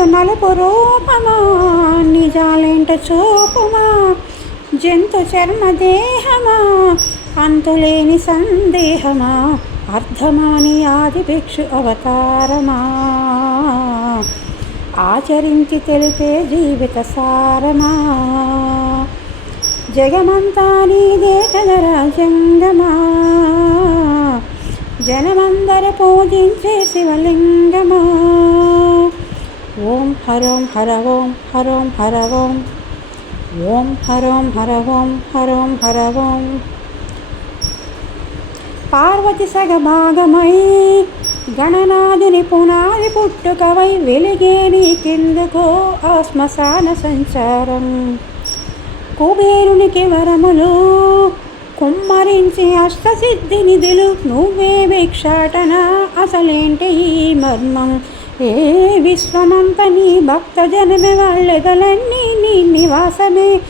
నీదు నలుపు రూపమా నిజాలేంట చూపుమా జంతు చర్మ దేహమా అంతులేని సందేహమా అర్థమాని ఆది భిక్షు అవతారమా. ఆచరించి తెలిపే జీవిత సారమా. జగమంతా నీదే కదరా జంగమా జనమందర పూజించే శివలింగ శివలింగమా ఓం హరోం హర ఓం హరోం హర ఓం. ఓం హరోం హర ఓం హరోం హర ఓం. పార్వతి సగభాగమై పునాది పుట్టుకవై వెలిగే నీకెందుకో ఆ శ్మశాన సంచారం. కుబేరునికి వరములు కుమ్మరించి అష్టసిద్ధి నిధులు నువ్వే భిక్షాటన. అసలేంటి ఈ మర్మం? ఏ విశ్వమంత నీ భక్త జనమే వాళ్ళెదలన్నీ నీ నివాసమే.